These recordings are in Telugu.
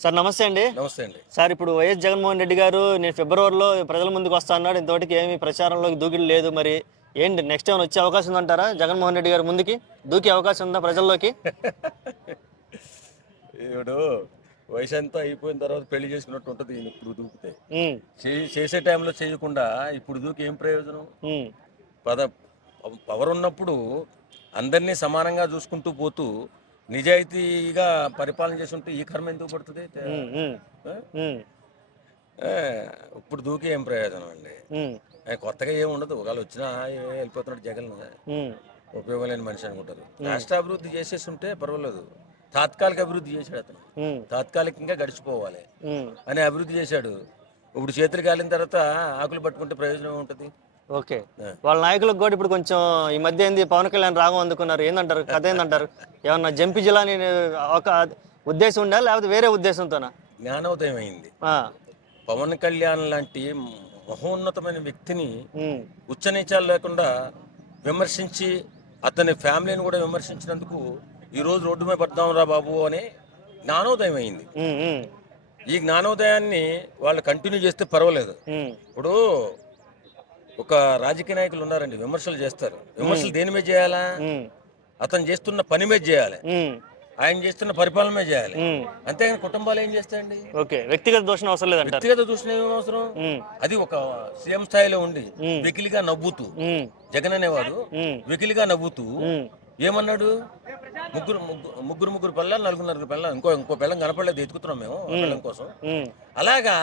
సార్ నమస్తే అండి. నమస్తే అండి. సార్ ఇప్పుడు వైఎస్ జగన్మోహన్ రెడ్డి గారు నేను ఫిబ్రవరిలో ప్రజల ముందుకు వస్తా అన్నాడు. ఇంతవరకు ఏమీ ప్రచారంలోకి దూకిడి లేదు. మరి ఏంటి నెక్స్ట్ ఏమైనా వచ్చే అవకాశం ఉందంటారా? జగన్మోహన్ రెడ్డి గారు ముందుకి దూకే అవకాశం ఉందా ప్రజల్లోకి? ఇప్పుడు వయసు అంతా అయిపోయిన తర్వాత పెళ్లి చేసుకున్నట్టు ఉంటుంది. ఈయన ఇప్పుడు దూకితే ఉమ్, చేసే టైంలో చేయకుండా ఇప్పుడు దూకి ఏం ప్రయోజనం? ఉమ్, పద పవర్ ఉన్నప్పుడు అందరినీ సమానంగా చూసుకుంటూ పోతూ నిజాయితీగా పరిపాలన చేసి ఉంటే ఈ కర్మ ఎందుకు పడుతుంది? ఉమ్, ఉమ్, ఆ? ఉమ్, ఆ, ఇప్పుడు దూకి ఏం ప్రయోజనం అండి? ఉమ్, కొత్తగా ఏమి ఉండదు. ఒకవేళ వచ్చినా వెళ్ళిపోతున్నాడు జగన్, ఉమ్, ఉపయోగం లేని మనిషి అనుకుంటారు. రాష్ట్ర అభివృద్ధి చేసేసి ఉంటే పర్వాలేదు. తాత్కాలిక అభివృద్ధి చేశాడు అతను. ఉమ్, తాత్కాలికంగా గడిచిపోవాలి ఉమ్. అని అభివృద్ధి చేశాడు. ఇప్పుడు చేతులు కాలిన తర్వాత ఆకులు పట్టుకుంటే ప్రయోజనం ఉంటుంది. ఓకే. వాళ్ళ నాయకులకు కూడా ఇప్పుడు కొంచెం ఈ మధ్య ఏంది పవన్ కళ్యాణ్ రాగం అందుకున్నారు. ఏందంటారు? కథ ఏందంటారు? ఏమన్నా జంపి జిల్లాని ఒక ఉద్దేశం ఉందా లేకపోతే వేరే ఉద్దేశంతోనా? జ్ఞానోదయం అయింది. ఆ, పవన్ కళ్యాణ్ లాంటి మహోన్నతమైన వ్యక్తిని ఉమ్, ఉచ్చనీచాలు లేకుండా విమర్శించి అతని ఫ్యామిలీని కూడా విమర్శించినందుకు ఈరోజు రోడ్డు మీద పడదాం రా బాబు అని జ్ఞానోదయం అయింది. ఉమ్, ఉమ్, ఈ జ్ఞానోదయాన్ని వాళ్ళు కంటిన్యూ చేస్తే పర్వాలేదు. ఉమ్, ఇప్పుడు ఒక రాజకీయ నాయకులు ఉన్నారండి, విమర్శలు చేస్తారు. విమర్శలు దేని మీద చేయాలా? ఉమ్, అతను చేస్తున్న పని మీద చేయాలి, ఉమ్, ఆయన చేస్తున్న పరిపాలన మీద చేయాలి. ఉమ్. అంతేగాని కుటుంబాలు ఏం చేస్తాయండి? ఓకే. వ్యక్తిగత దోషం అవసరం లేదంటారు. వ్యక్తిగత దూషణ ఏం అవసరం? ఉమ్, అది ఒక సీఎం స్థాయిలో ఉండి ఉమ్, వెకిలిగా నవ్వుతూ, ఉమ్, జగన్ అనేవాడు ఉమ్, వెకిలిగా నవ్వుతూ ఉమ్, ఏమన్నాడు? ముగ్గురు పిల్లలు, నలుగురు పిల్లలు, ఇంకో పిల్లం కనపడలేదు, ఎత్తుకుతున్నాం మేము ఆ పిల్లం కోసం. ఉమ్, అలాగా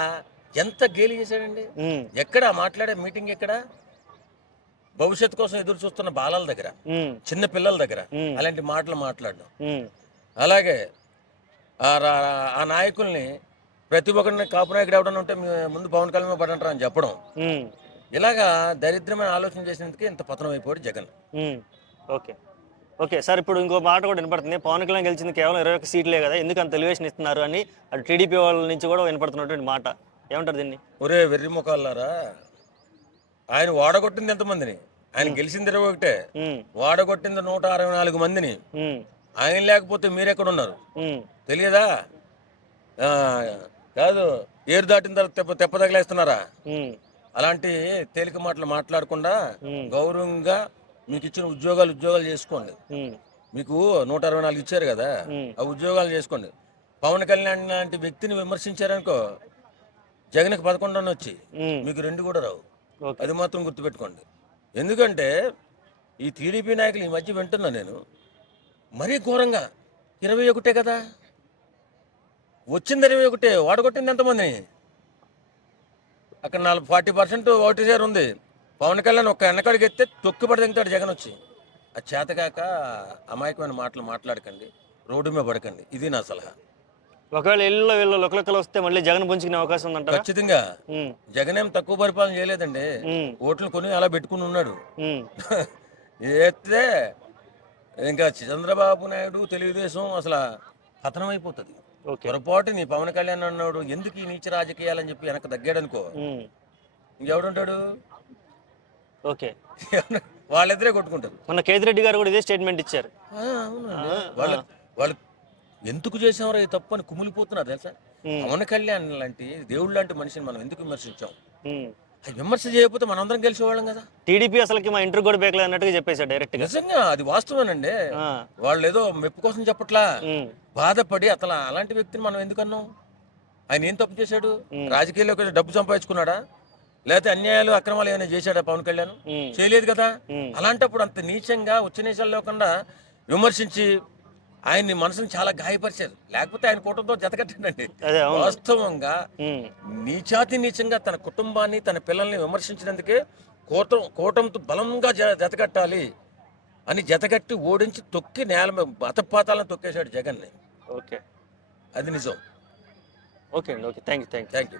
ఎంత గేలి చేశాడండి. ఉమ్, ఎక్కడ మాట్లాడే మీటింగ్ ఎక్కడ? భవిష్యత్తు కోసం ఎదురు చూస్తున్న బాలల దగ్గర, ఉమ్, చిన్న పిల్లల దగ్గర ఉమ్, అలాంటి మాటలు మాట్లాడడం. ఉమ్, అలాగే ఆ నాయకుల్ని ప్రతి ఒక్కరిని కాపు నాయకుడు ఎవడన్నా ఉంటే ముందు పవన్ కళ్యాణ్ పడంటారా అని చెప్పడం. ఉమ్, ఇలాగా దరిద్రమైన ఆలోచన చేసినందుకు ఇంత పతనం అయిపోయాడు జగన్. ఉమ్. ఓకే. ఓకే సార్, ఇప్పుడు ఇంకో మాట కూడా వినపడుతుంది. పవన్ కళ్యాణ్ గెలిచింది కేవలం 21 సీట్లే కదా, ఎందుకు అంత ఎలివేషన్ ఇస్తున్నారు అని అటు టీడీపీ వాళ్ళ నుంచి కూడా వినపడుతున్నటువంటి మాట. ఏమంటారు దీన్ని? ఒరే వెర్రి ముఖాలారా, ఆయన వాడగొట్టింది ఎంతమందిని? ఆయన గెలిచింది 21, ఉమ్, వాడగొట్టింది 164 మందిని. ఉమ్, ఆయన లేకపోతే మీరెక్కడున్నారు ఉమ్, తెలియదా? ఆ, కాదు, ఏరు దాటిన తర్వాత తెప్ప తగిలేస్తున్నారా? ఉమ్, అలాంటి తేలిక మాటలు మాట్లాడకుండా ఉమ్, గౌరవంగా మీకు ఇచ్చిన ఉద్యోగాలు చేసుకోండి. ఉమ్, మీకు 164 ఇచ్చారు కదా, ఉమ్, ఆ ఉద్యోగాలు చేసుకోండి. పవన్ కళ్యాణ్ లాంటి వ్యక్తిని విమర్శించారనుకో, జగన్కి 11 వచ్చి ఉమ్. మీకు 2 కూడా రావు. ఓకే. అది మాత్రం గుర్తుపెట్టుకోండి. ఎందుకంటే ఈ టీడీపీ నాయకులు ఈ మధ్య వింటున్నా నేను, మరీ ఘోరంగా 21 కదా వచ్చింది, 21 వాడగొట్టింది ఎంతమందిని? అక్కడ 40% ఓటు షేర్ ఉంది. పవన్ కళ్యాణ్ ఒక్క వెనకడికి ఎత్తే తొక్కి పడి దిగుతాడు జగన్ వచ్చి. అది చేతకాక అమాయకమైన మాటలు మాట్లాడకండి, రోడ్డు మీద పడకండి. ఇది నా సలహా. ఒకవేళ ఇళ్ళలో వీళ్ళు లొకలొక్కలు వస్తే మళ్ళీ జగన్ పుంజుకునే అవకాశం ఉందంటారా? ఖచ్చితంగా. ఉమ్, జగన్ ఏం తక్కువ పరిపాలన చేయలేదండి. ఉమ్, ఓట్లు కొని అలా పెట్టుకుని ఉన్నాడు. ఉమ్. ఎత్తే ఇంకా చంద్రబాబు నాయుడు, తెలుగుదేశం అసలు పతనం అయిపోతుంది. ఓకే. పొరపాటు నీ పవన్ కళ్యాణ్ అన్నాడు ఎందుకు ఈ నీచ రాజకీయాలని చెప్పి వెనక తగ్గాడనుకో, ఉమ్, ఇంకెవడుంటాడు? ఓకే. వాళ్ళిద్దరే కొట్టుకుంటారు. మొన్న కేతిరెడ్డి గారు కూడా ఇదే స్టేట్మెంట్ ఇచ్చారు. అవునండి. వాళ్ళు ఎందుకు చేసామరా ఈ తప్పు అని కుమిలిపోతున్నారు తెలుసా. ఉమ్, పవన్ కళ్యాణ్ లాంటి దేవుడు లాంటి మనిషిని మనం ఎందుకు విమర్శించాం? ఉమ్. అది విమర్శ చేయకపోతే మనందరం గెలిచేవాళ్ళం కదా. టీడీపీ అసలుకి మా ఇంటర్ కూడా బేకలేదు అన్నట్టుగా చెప్పేశాడు డైరెక్ట్ గా. నిజంగా అది వాస్తవేనండి. ఆ, వాళ్ళు ఏదో మెప్పు కోసం చెప్పట్లా, ఉమ్, బాధపడి అసలు అలాంటి వ్యక్తిని మనం ఎందుకన్నాం? ఆయన ఏం తప్పు చేశాడు? ఉమ్, రాజకీయాల్లో కొంచెం డబ్బు సంపాదించుకున్నాడా, లేకపోతే అన్యాయాలు అక్రమాలు ఏమైనా చేశాడా పవన్ కళ్యాణ్? ఉమ్, చేయలేదు కదా. ఉమ్. అలాంటప్పుడు అంత నీచంగా ఉచ్చనీచాలు లేకుండా విమర్శించి ఆయన్ని మనసుని చాలా గాయపరిచారు. లేకపోతే ఆయన కూటమితో జతకట్టండి. అదే అవును. వాస్తవంగా ఉమ్, నీచాతి నీచంగా తన కుటుంబాన్ని, తన పిల్లల్ని విమర్శించినందుకే కూటమితో బలంగా జతకట్టాలి అని జతకట్టి ఓడించి తొక్కి నేల మీద బతపాతాలను తొక్కేశాడు జగన్ని. ఓకే. అది నిజం. ఓకే అండి. Okay. Thank you. Thank you.